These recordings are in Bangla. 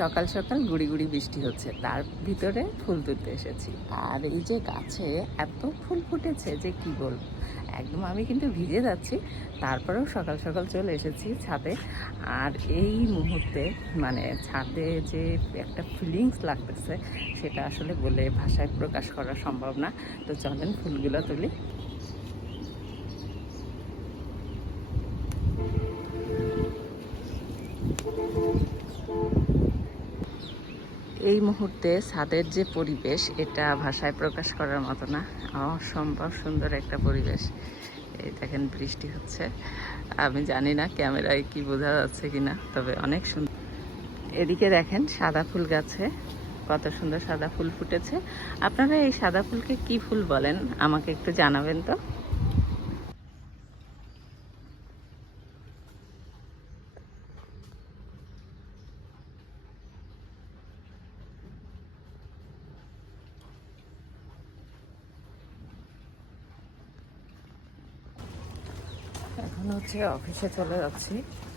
সকাল সকাল গুড়ি গুড়ি বৃষ্টি হচ্ছে, তার ভিতরে ফুল তুলতে এসেছি। আর এই যে গাছে এত ফুল ফুটেছে যে কি বলবো, একদম আমি কিন্তু ভিজে যাচ্ছি। তারপরেও সকাল সকাল চলে এসেছি ছাদে। আর এই মুহূর্তে মানে ছাদে যে একটা ফিলিংস লাগতেছে সেটা আসলে বলে ভাষায় প্রকাশ করা সম্ভব না। তো চলেন ফুলগুলো তুলি। এই মুহূর্তে ছাদের যে পরিবেশ, এটা ভাষায় প্রকাশ করার মতো না। অসম্ভব সুন্দর একটা পরিবেশ। এই দেখেন বৃষ্টি হচ্ছে, আমি জানি না ক্যামেরায় কি বোঝা যাচ্ছে কিনা, তবে অনেক সুন্দর। এদিকে দেখেন সাদা ফুল গাছে কত সুন্দর সাদা ফুল ফুটেছে। আপনারা এই সাদা ফুলকে কি ফুল বলেন আমাকে একটু জানাবেন তো। এখন হচ্ছে অফিসে চলে যাচ্ছি,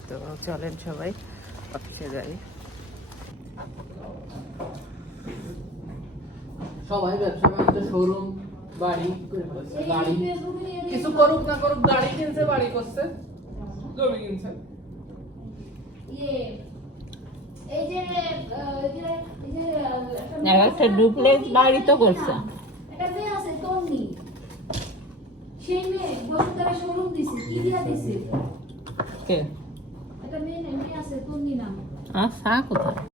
তো চলেন সবাই অফিসে যাই। সবাই ব্যবসা বাণিজ্য, শোরুম, বাড়ি গাড়ি, কিছু করুক না করুক, গাড়ি কিনছে, বাড়ি করছে, জমি কিনছে। একটা ডুপ্লেক্স বাড়ি তো করছে। একটা মেয়ে আছে তন্নি, সেই মেয়ে বসুন্ধরা শোরুম দিছে, কি দিয়া দিছে? কে? একটা মেয়ে আছে তন্নি নাম। আর কোথায়?